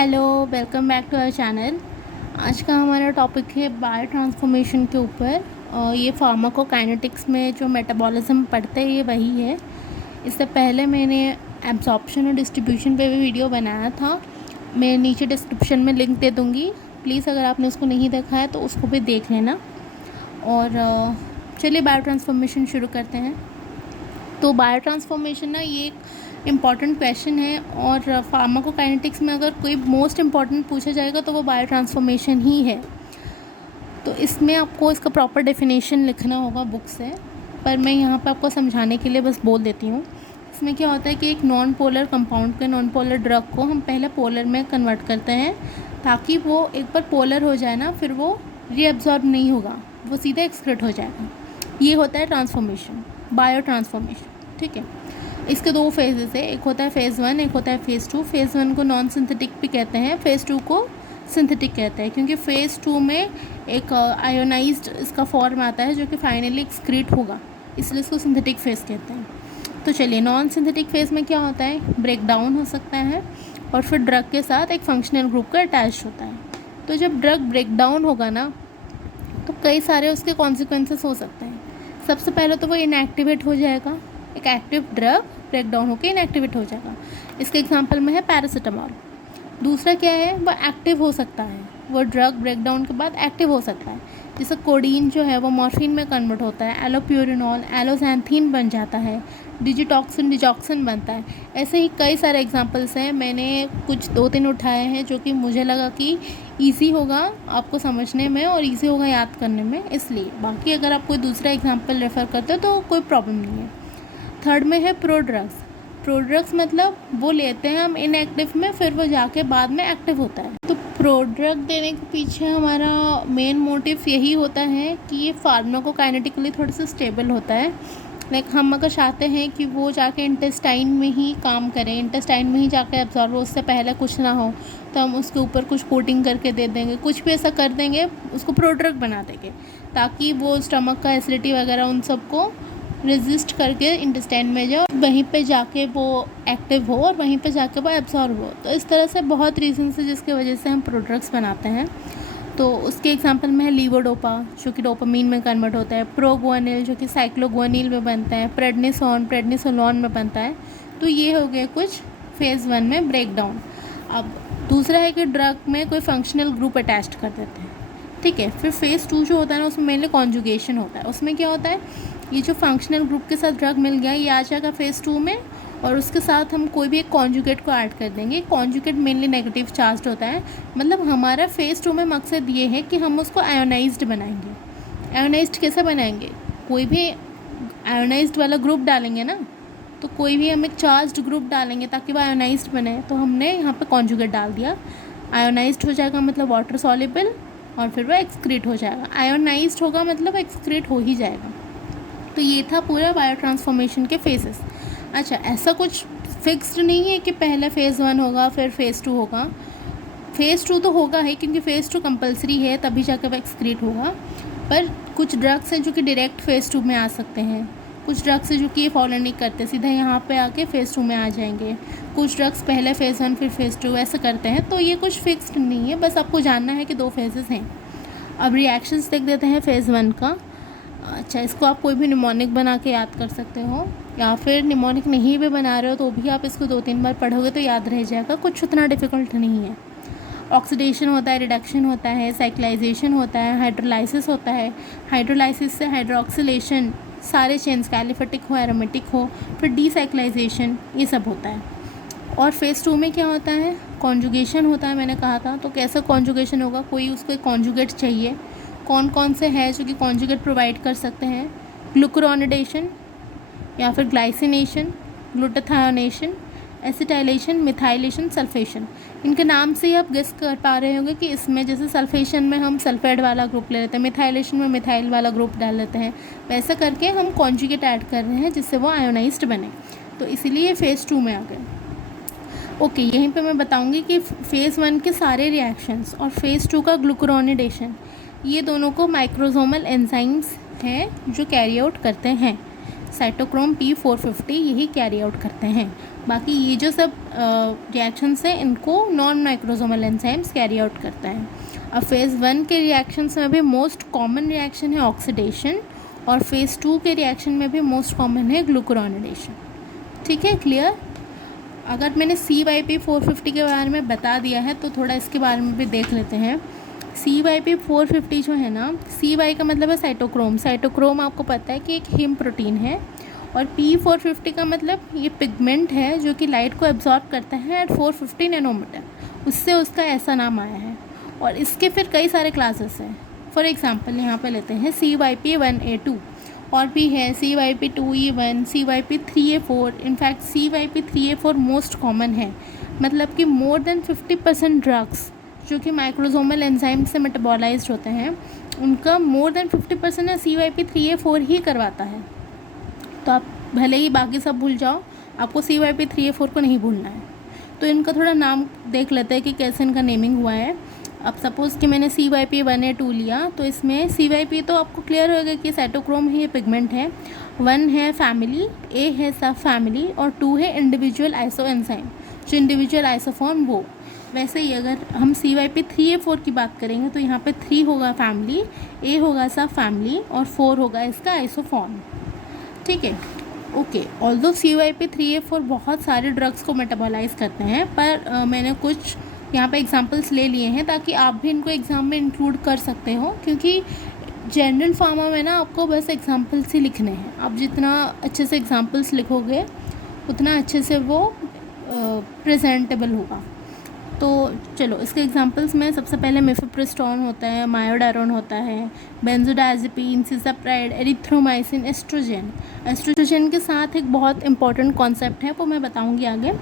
Hello, welcome back to our channel. आज का हमारा टॉपिक है बायो ट्रांसफॉर्मेशन के ऊपर। ये फार्माकोकाइनेटिक्स में जो मेटाबॉलिज्म पढ़ते हैं ये वही है। इससे पहले मैंने एब्जॉर्प्शन और डिस्ट्रीब्यूशन पे भी वीडियो बनाया था। मैं नीचे डिस्क्रिप्शन में लिंक दे दूँगी, प्लीज़ अगर आपने उसको नहीं देखा है तो उसको भी देख लेना। और चलिए बायो ट्रांसफॉर्मेशन शुरू करते हैं। तो बायो ट्रांसफॉर्मेशन ना ये एक इम्पॉर्टेंट क्वेश्चन है, और फार्माकोकाइनेटिक्स में अगर कोई मोस्ट इम्पॉर्टेंट पूछा जाएगा तो वो बायो ट्रांसफॉर्मेशन ही है। तो इसमें आपको इसका प्रॉपर डेफिनेशन लिखना होगा बुक से, पर मैं यहाँ पे आपको समझाने के लिए बस बोल देती हूँ। इसमें क्या होता है कि एक नॉन पोलर कंपाउंड के नॉन पोलर ड्रग को हम पहले पोलर में कन्वर्ट करते हैं, ताकि वो एक बार पोलर हो जाए ना, फिर वो रीअब्जॉर्ब नहीं होगा, वो सीधा एक्सक्रीट हो जाएगा। ये होता है ट्रांसफॉर्मेशन, बायो ट्रांसफॉर्मेशन। ठीक है, इसके दो फेजेस है, एक होता है फेज़ 1, एक होता है फेज़ 2। फेज़ 1 को नॉन सिंथेटिक भी कहते हैं, फेज़ 2 को सिंथेटिक कहते हैं, क्योंकि फेज़ 2 में एक आयोनाइज्ड इसका फॉर्म आता है जो कि फाइनली एक्सक्रीट होगा, इसलिए इसको सिंथेटिक फेज़ कहते हैं। तो चलिए, नॉन सिंथेटिक फेज़ में क्या होता है, ब्रेक डाउन हो सकता है और फिर ड्रग के साथ एक फंक्शनल ग्रुप का अटैच होता है। तो जब ड्रग ब्रेक डाउन होगा ना, तो कई सारे उसके कॉन्सिक्वेंसेस हो सकते हैं। सबसे पहले तो वो इनएक्टिवेट हो जाएगा, एक एक्टिव ड्रग ब्रेक डाउन होकर इनएक्टिवेट हो जाएगा। इसके एग्जांपल में है पैरासीटामॉल। दूसरा क्या है, वो एक्टिव हो सकता है, वो ड्रग ब्रेक डाउन के बाद एक्टिव हो सकता है। जैसे कोडीन जो है वो मॉर्फिन में कन्वर्ट होता है, एलोप्यूरिनॉल एलोजैंथीन बन जाता है, डिजिटॉक्सिन डिजॉक्सिन बनता है। ऐसे ही कई सारे एग्जांपल्स हैं, मैंने कुछ 2-3 उठाए हैं जो कि मुझे लगा कि ईजी होगा आपको समझने में और ईजी होगा याद करने में, इसलिए। बाकी अगर आप कोई दूसरा एग्जांपल रेफ़र करते हो तो कोई प्रॉब्लम नहीं है। थर्ड में है प्रोड्रग्स। प्रोड्रग्स मतलब वो लेते हैं हम इनएक्टिव में, फिर वो जाके बाद में एक्टिव होता है। तो प्रोड्रग देने के पीछे हमारा मेन मोटिव यही होता है कि ये फार्माकोकाइनेटिकली थोड़ा सा स्टेबल होता है। लाइक हम अगर चाहते हैं कि वो जाके इंटेस्टाइन में ही काम करें, इंटेस्टाइन में ही जाके एब्जॉर्ब हो, उससे पहले कुछ ना हो, तो हम उसके ऊपर कुछ कोटिंग करके दे देंगे, कुछ भी ऐसा कर देंगे, उसको प्रोड्रग बना देंगे, ताकि वो स्टमक का एसिडिटी वगैरह उन सबको रेजिस्ट करके इंटेस्टाइन में जाए, वहीं पे जाके वो एक्टिव हो और वहीं पे जाके वो एब्जॉर्ब हो। तो इस तरह से बहुत रीजन है जिसकी वजह से हम प्रोड्रग्स बनाते हैं। तो उसके एग्जांपल में है लीवोडोपा, जो कि डोपामीन में कन्वर्ट होता है, प्रोगुआनिल जो कि साइक्लोगुआनिल में बनता है, प्रेडनिसोन प्रेडनिसोलोन में बनता है। तो ये हो गए कुछ फेज़ 1 में ब्रेक डाउन। अब दूसरा है कि ड्रग में कोई फंक्शनल ग्रुप अटैच कर देते हैं। ठीक है, फिर फेज़ 2 जो होता है ना, उसमें मेनली कॉन्जुगेशन होता है। उसमें क्या होता है, ये जो फंक्शनल ग्रुप के साथ ड्रग मिल गया, ये आ जाएगा फेज़ 2 में, और उसके साथ हम कोई भी एक कॉन्जुगेट को ऐड कर देंगे। कॉन्जुगेट मेनली नेगेटिव चार्ज होता है, मतलब हमारा फेज़ 2 में मकसद ये है कि हम उसको आयोनाइज्ड बनाएंगे। आयोनाइज्ड कैसे बनाएंगे, कोई भी आयोनाइज्ड वाला ग्रुप डालेंगे ना, तो कोई भी हम एक चार्ज्ड ग्रुप डालेंगे ताकि वो आयोनाइज्ड बने। तो हमने यहाँ पे कॉन्जुगेट डाल दिया, आयोनाइज्ड हो जाएगा मतलब वाटर सॉल्युबल, और फिर वो एक्सक्रीट हो जाएगा। आयोनाइज्ड होगा मतलब एक्सक्रीट हो ही जाएगा। तो ये था पूरा बायो ट्रांसफॉर्मेशन के फेजेस। अच्छा, ऐसा कुछ फिक्स्ड नहीं है कि पहले फेज़ 1 होगा फिर फेज़ 2 होगा। फेज़ 2 तो होगा ही, क्योंकि फेज़ 2 कंपलसरी है, तभी जाकर वो एक्सक्रीट होगा। पर कुछ ड्रग्स हैं जो कि डायरेक्ट फेज़ 2 में आ सकते हैं, कुछ ड्रग्स हैं जो कि ये फॉलो नहीं करते, सीधा यहाँ पे आके फेज़ 2 में आ जाएंगे। कुछ ड्रग्स पहले फेज़ 1 फिर फेज़ 2 ऐसे करते हैं। तो ये कुछ फिक्स्ड नहीं है, बस आपको जानना है कि 2 फेजेस हैं। अब रिएक्शंस देख देते हैं फेज़ 1 का। अच्छा, इसको आप कोई भी निमोनिक बना के याद कर सकते हो, या फिर निमोनिक नहीं भी बना रहे हो तो भी आप इसको 2-3 बार पढ़ोगे तो याद रह जाएगा, कुछ उतना डिफ़िकल्ट नहीं है। ऑक्सीडेशन होता है, रिडक्शन होता है, साइक्लाइजेशन होता है, हाइड्रोलाइसिस होता है, हाइड्रोलाइसिस से हाइड्रोक्सिलेशन, सारे चेन्स का एलिफेटिक हो एरोमेटिक हो, फिर डीसाइक्लाइजेशन, ये सब होता है। और फेज़ 2 में क्या होता है, कॉन्जुगेशन होता है, मैंने कहा था। तो कैसा कॉन्जुगेशन होगा, कोई उसको एक कॉन्जुगेट चाहिए। कौन कौन से हैं जो कि कॉन्जुगेट प्रोवाइड कर सकते हैं, ग्लूकुरोनिडेशन या फिर ग्लाइसिनेशन, ग्लूटाथायोनेशन, एसिटाइलेशन, मिथाइलेशन, सल्फेशन। इनके नाम से ही आप गेस कर पा रहे होंगे कि इसमें जैसे सल्फेशन में हम सल्फेट वाला ग्रुप ले लेते हैं, मिथाइलेशन में मिथाइल वाला ग्रुप डाल लेते हैं, वैसा करके हम कॉन्जुगेट ऐड कर रहे हैं जिससे वो आयोनाइज्ड बने। तो इसीलिए फेज़ 2 में आ गए। ओके, यहीं पे मैं बताऊंगी कि फेज़ 1 के सारे रिएक्शंस और फेज़ 2 का ग्लूकुरोनिडेशन, ये दोनों को माइक्रोसोमल एंजाइम्स हैं जो कैरी आउट करते हैं। साइटोक्रोम P450 यही कैरी आउट करते हैं। बाकी ये जो सब रिएक्शंस हैं इनको नॉन नाइट्रोसोमल एंजाइम्स कैरी आउट करता है। अब फेज़ 1 के रिएक्शंस में भी मोस्ट कॉमन रिएक्शन है ऑक्सीडेशन, और फेज़ 2 के रिएक्शन में भी मोस्ट कॉमन है ग्लूकुरोनिडेशन। ठीक है, क्लियर। अगर मैंने CYP450 के बारे में बता दिया है तो थोड़ा इसके बारे में भी देख लेते हैं। CYP450 जो है ना, CY का मतलब है साइटोक्रोम। साइटोक्रोम आपको पता है कि एक हीम प्रोटीन है, और P450 का मतलब ये पिगमेंट है जो कि लाइट को एब्जॉर्ब करता है एट 450 नैनोमीटर, उससे उसका ऐसा नाम आया है। और इसके फिर कई सारे क्लासेस हैं। फॉर एग्जांपल यहाँ पे लेते हैं CYP1A2, और भी है CYP2E1, CYP3A4। In fact CYP3A4 most common है, मतलब कि मोर देन 50% ड्रग्स जो कि माइक्रोसोमल एंजाइम से मेटाबोलाइज्ड होते हैं उनका मोर देन 50% CYP3A4 ही करवाता है। तो आप भले ही बाकी सब भूल जाओ, आपको CYP3A4 को नहीं भूलना है। तो इनका थोड़ा नाम देख लेते हैं कि कैसे इनका नेमिंग हुआ है। अब सपोज़ कि मैंने CYP1A2 लिया, तो इसमें CYP तो आपको क्लियर होगा कि साइटोक्रोम है, ये पिगमेंट है। 1 है फैमिली, A है सब फैमिली, और 2 है इंडिविजुअल आइसो एंजाइम, जो इंडिविजुअल आइसोफॉर्म वो। वैसे ही अगर हम CYP3A4 की बात करेंगे तो यहाँ पे 3 होगा फैमिली, A होगा सब फैमिली, और 4 होगा इसका आइसोफॉर्म। ठीक है, ओके। ऑल्दो CYP3A4 बहुत सारे ड्रग्स को मेटाबोलाइज करते हैं, पर मैंने कुछ यहाँ पे एग्जांपल्स ले लिए हैं ताकि आप भी इनको एग्ज़ाम में इंक्लूड कर सकते हो, क्योंकि जनरल फार्मा में ना आपको बस एग्जांपल्स ही लिखने हैं। आप जितना अच्छे से एग्जांपल्स लिखोगे उतना अच्छे से वो प्रेजेंटेबल होगा। तो चलो इसके एग्जांपल्स में सबसे पहले मिफेप्रिस्टोन होता है, मायोडारोन होता है, बेंजोडाइजेपिन, सिजाप्राइड, एरिथ्रोमाइसिन, एस्ट्रोजन। एस्ट्रोजन के साथ एक बहुत इंपॉर्टेंट कॉन्सेप्ट है, वो मैं बताऊंगी आगे।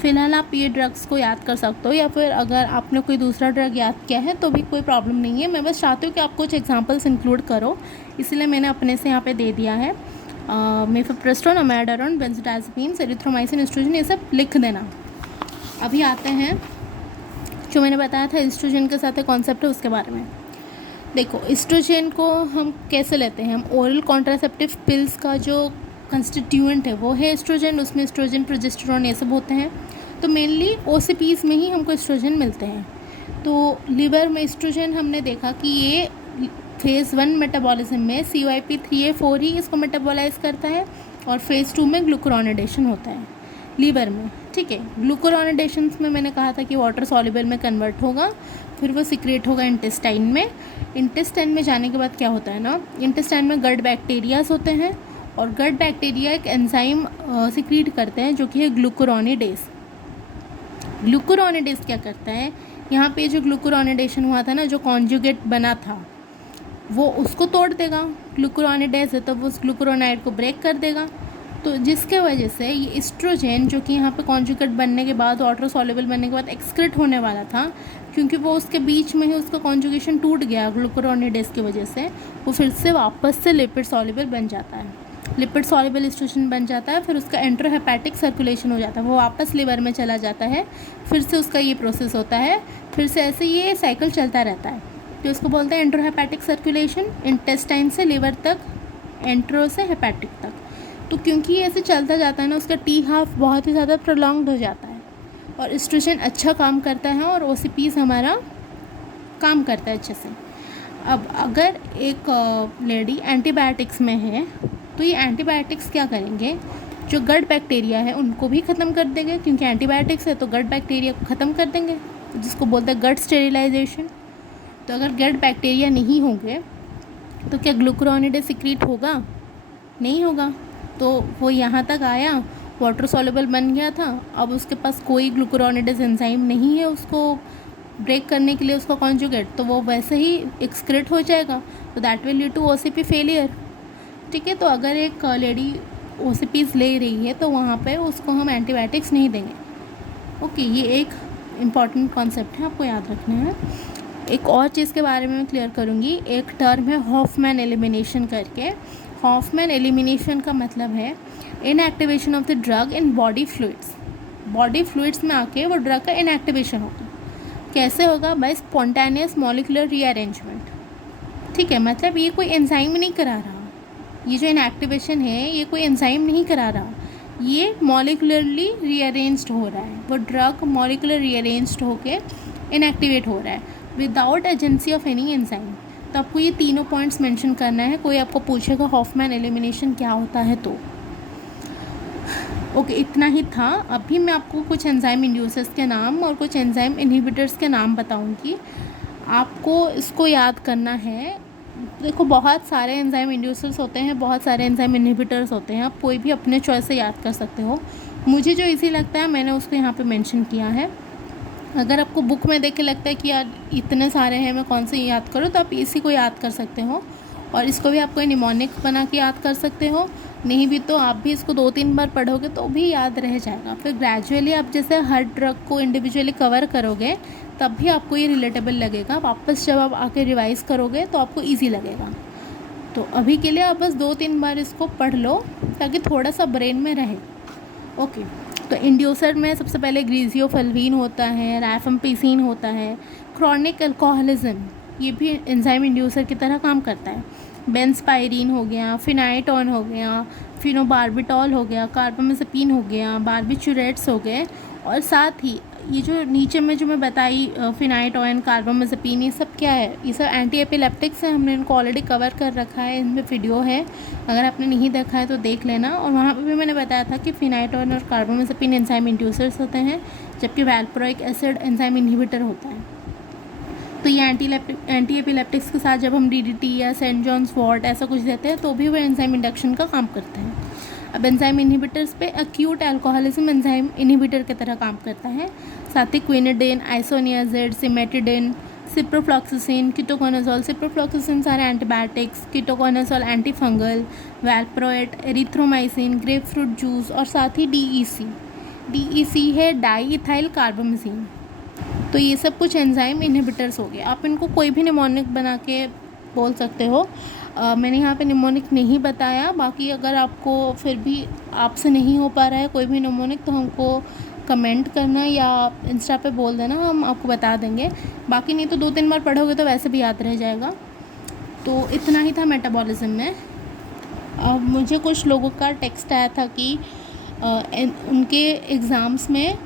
फ़िलहाल आप ये ड्रग्स को याद कर सकते हो, या फिर अगर आपने कोई दूसरा ड्रग याद किया है तो भी कोई प्रॉब्लम नहीं है। मैं बस चाहती हूँ कि आप कुछ एग्जांपल्स इंक्लूड करो, इसलिए मैंने अपने से यहाँ पे दे दिया है। मिफेप्रिस्टोन, अमाडारोन, बेंजोडाइजेपिन, एरिथ्रोमाइसिन, एस्ट्रोजन, ये सब लिख देना। अभी आते हैं जो मैंने बताया था एस्ट्रोजन के साथ एक कॉन्सेप्ट है उसके बारे में। देखो, एस्ट्रोजन को हम कैसे लेते हैं, हम ओरल कॉन्ट्रासेप्टिव पिल्स का जो कंस्टिट्यूएंट है वो है एस्ट्रोजन, उसमें एस्ट्रोजन, प्रोजेस्टेरोन ये सब होते हैं। तो मेनली OCPs में ही हमको एस्ट्रोजन मिलते हैं। तो लीवर में एस्ट्रोजन हमने देखा कि ये फेज़ 1 मेटाबॉलिज्म में CYP3A4 ही इसको मेटाबोलाइज करता है, और फेज़ 2 में ग्लूकुरोनिडेशन होता है लीवर में। ठीक है, ग्लूकुरोनिडेशन में मैंने कहा था कि वाटर सॉल्युबल में कन्वर्ट होगा, फिर वो सिक्रेट होगा इंटेस्टाइन में। इंटेस्टाइन में जाने के बाद क्या होता है ना, इंटेस्टाइन में गट बैक्टीरियाज होते हैं, और गट बैक्टीरिया एक एंजाइम सिक्रीट करते हैं जो कि है ग्लूकुरोनिडेज। ग्लूकुरोनिडेज क्या करता है, यहाँ पे जो ग्लूकुरोनिडेशन हुआ था ना, जो कॉन्जुगेट बना था वो उसको तोड़ देगा। ग्लूकुरोनिडेज है तो वो उस ग्लूकुरोनाइड को ब्रेक कर देगा, तो जिसके वजह से ये एस्ट्रोजन जो कि यहाँ पे कॉन्जुगेट बनने के बाद, वाटर सॉल्युबल बनने के बाद एक्सक्रीट होने वाला था, क्योंकि वो उसके बीच में ही उसका कॉन्जुगेशन टूट गया ग्लूकुरोनिडेज की वजह से, वो फिर से वापस से लिपिड सॉल्युबल बन जाता है। लिपिड सॉल्युबल एस्ट्रोजन बन जाता है, फिर उसका एंट्रोहेपेटिक सर्कुलेशन हो जाता है, वो वापस लिवर में चला जाता है, फिर से उसका ये प्रोसेस होता है, फिर से ऐसे ये साइकिल चलता रहता है। तो इसको बोलते हैं एंट्रोहेपेटिक सर्कुलेशन, इंटेस्टाइन से लिवर तक, एंट्रो से हेपेटिक तक। तो क्योंकि ये ऐसे चलता जाता है ना, उसका T1/2 बहुत ही ज़्यादा प्रोलॉन्ग्ड हो जाता है, और एस्ट्रोजन अच्छा काम करता है, और OCPs हमारा काम करता है अच्छे से। अब अगर एक लेडी एंटीबायोटिक्स में है तो ये एंटीबायोटिक्स क्या करेंगे, जो गट बैक्टीरिया है उनको भी ख़त्म कर देंगे, क्योंकि एंटीबायोटिक्स है तो गट बैक्टीरिया को ख़त्म कर देंगे, जिसको बोलते हैं गट स्टेरिलाइजेशन। तो अगर गट बैक्टीरिया नहीं होंगे तो क्या ग्लूकुरोनिडेज सिक्रीट होगा? नहीं होगा। तो वो यहाँ तक आया, वाटर सॉल्युबल बन गया था, अब उसके पास कोई ग्लूकुरोनिडेज एंजाइम नहीं है उसको ब्रेक करने के लिए उसका कॉन्जुगेट, तो वो वैसे ही एक्सक्रीट हो जाएगा, तो that will lead to OCP failure. ठीक है, तो अगर एक लेडी OCPs ले रही है तो वहाँ पे उसको हम एंटीबायोटिक्स नहीं देंगे। ओके, ये एक इम्पॉर्टेंट कॉन्सेप्ट है, आपको याद रखना है। एक और चीज़ के बारे में मैं क्लियर करूँगी, एक टर्म है हॉफमैन एलिमिनेशन करके। हॉफमैन एलिमिनेशन का मतलब है inactivation of the drug in body fluids. Body fluids में आके वो ड्रग का इनएक्टिवेशन होगा। कैसे होगा? By spontaneous molecular rearrangement. ठीक है, मतलब ये कोई एंजाइम नहीं करा रहा, ये जो इनएक्टिवेशन है ये कोई एंजाइम नहीं करा रहा, ये मॉलिकुलरली रीअरेंज्ड हो रहा है। वो ड्रग मॉलिकुलर रीअरेंज्ड होके इनएक्टिवेट हो रहा है without agency of any enzyme. तो आपको ये तीनों पॉइंट्स मेंशन करना है। कोई आपको पूछेगा हॉफमैन एलिमिनेशन क्या होता है तो ओके, इतना ही था। अभी मैं आपको कुछ एंजाइम इंड्यूसर्स के नाम और कुछ एंजाइम इनहिबिटर्स के नाम बताऊंगी। आपको इसको याद करना है। देखो, बहुत सारे एंजाइम इंड्यूसर्स होते हैं, बहुत सारे एंजाइम इनहिबिटर्स होते हैं, आप कोई भी अपने चॉइस से याद कर सकते हो। मुझे जो इजी लगता है मैंने उसको यहाँ पे मेंशन किया है। अगर आपको बुक में देख के लगता है कि यार इतने सारे हैं, मैं कौन से याद करूँ, तो आप इसी को याद कर सकते हो। और इसको भी आप कोई निमोनिक बना के याद कर सकते हो। नहीं भी तो आप भी इसको 2-3 बार पढ़ोगे तो भी याद रह जाएगा। फिर ग्रेजुअली आप जैसे हर ड्रग को इंडिविजुअली कवर करोगे तब भी आपको ये रिलेटेबल लगेगा। वापस जब आप आके रिवाइज़ करोगे तो आपको ईजी लगेगा। तो अभी के लिए आप बस 2-3 बार इसको पढ़ लो ताकि थोड़ा सा ब्रेन में रहे। ओके, तो इंड्यूसर में सबसे पहले ग्रीजियोफल्वीन होता है, राइफेम्पिसिन होता है। क्रॉनिक अल्कोहलिज्म ये भी एंजाइम इंड्यूसर की तरह काम करता है। बेंजपायरिन हो गया, फिनाइटोन हो गया, फिनोबार्बिटॉल हो गया, कार्बामेज़ेपिन हो गया, बार्बिचुरेट्स हो गए। और साथ ही ये जो नीचे में जो मैं बताई फिनाइटोन, कार्बामेज़ेपिन, ये सब क्या है? ये सब एंटी एपिलेप्टिक्स हैं। हमने इनको ऑलरेडी कवर कर रखा है, इनमें वीडियो है, अगर आपने नहीं देखा है तो देख लेना। और वहाँ पे भी मैंने बताया था कि फिनाइटोन और कार्बामेज़ेपिन एंजाइम इंड्यूसर्स होते हैं, जबकि वैल्प्रोइक एसिड एंजाइम इनहिबिटर होता है। तो ये एंटी एपिलेप्टिक्स के साथ जब हम DDT या सेंट जॉन्स वॉर्ट ऐसा कुछ देते हैं तो भी वो एंजाइम इंडक्शन का काम करते हैं। अब एंजाइम इनहिबिटर्स पे एक्यूट अल्कोहलिज्म एंजाइम इनहिबिटर की तरह काम करता है। साथ ही quinidine, isoniazid, cimetidine, ciprofloxacin, ketoconazole. Ciprofloxacin सारे antibiotics, ketoconazole anti fungal, valproate, erythromycin, grapefruit juice. और साथ ही DEC है डाई इथाइल कार्बामेजिन। तो ये सब कुछ एंजाइम इनहिबिटर्स हो गए। आप इनको कोई भी निमोनिक बना के बोल सकते हो। मैंने यहाँ पे निमोनिक नहीं बताया। बाकी अगर आपको फिर भी आपसे नहीं हो पा रहा है कोई भी निमोनिक तो हमको कमेंट करना या इंस्टा पे बोल देना, हम आपको बता देंगे। बाकी नहीं तो 2-3 बार पढ़ोगे तो वैसे भी याद रह जाएगा। तो इतना ही था मेटाबॉलिज्म में। अब मुझे कुछ लोगों का टेक्स्ट आया था कि उनके एग्ज़ाम्स में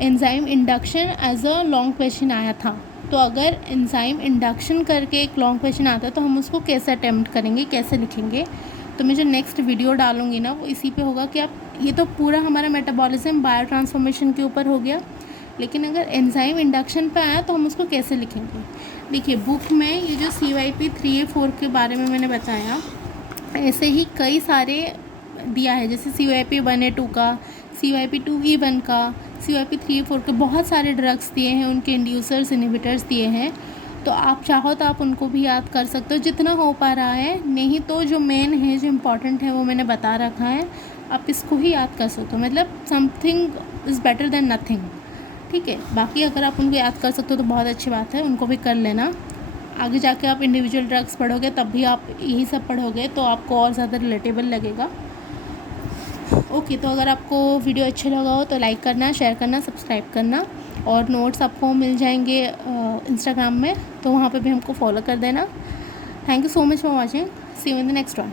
enzyme induction as a long question आया था। तो अगर एंजाइम इंडक्शन करके एक लॉन्ग क्वेश्चन आता है तो हम उसको कैसे अटेम्प्ट करेंगे, कैसे लिखेंगे। तो मैं जो नेक्स्ट वीडियो डालूँगी ना वो इसी पे होगा कि आप, ये तो पूरा हमारा मेटाबॉलिज्म बायो ट्रांसफॉर्मेशन के ऊपर हो गया, लेकिन अगर एंजाइम इंडक्शन पे आया तो हम उसको कैसे लिखेंगे। देखिए, बुक में ये जो CYP 3A4 के बारे में मैंने बताया, ऐसे ही कई सारे दिया है, जैसे CYP 1A2 का, CYP 2E1 का, CYP 3A4 के बहुत सारे ड्रग्स दिए हैं, उनके इंड्यूसर्स इनहिबिटर्स दिए हैं। तो आप चाहो तो आप उनको भी याद कर सकते हो जितना हो पा रहा है। नहीं तो जो मेन है, जो इम्पॉर्टेंट है वो मैंने बता रखा है, आप इसको ही याद कर सकते हो। मतलब something is better than nothing. ठीक है, बाकी अगर आप उनको याद कर सकते हो तो बहुत अच्छी बात है, उनको भी कर लेना। आगे जाके आप इंडिविजुअल ड्रग्स पढ़ोगे तब भी आप यही सब पढ़ोगे तो आपको और ज़्यादा रिलेटेबल लगेगा। ओके, तो अगर आपको वीडियो अच्छा लगा हो तो लाइक करना, शेयर करना, सब्सक्राइब करना। और नोट्स आपको मिल जाएंगे इंस्टाग्राम में, तो वहाँ पे भी हमको फॉलो कर देना। Thank you so much for watching. See you in the next one.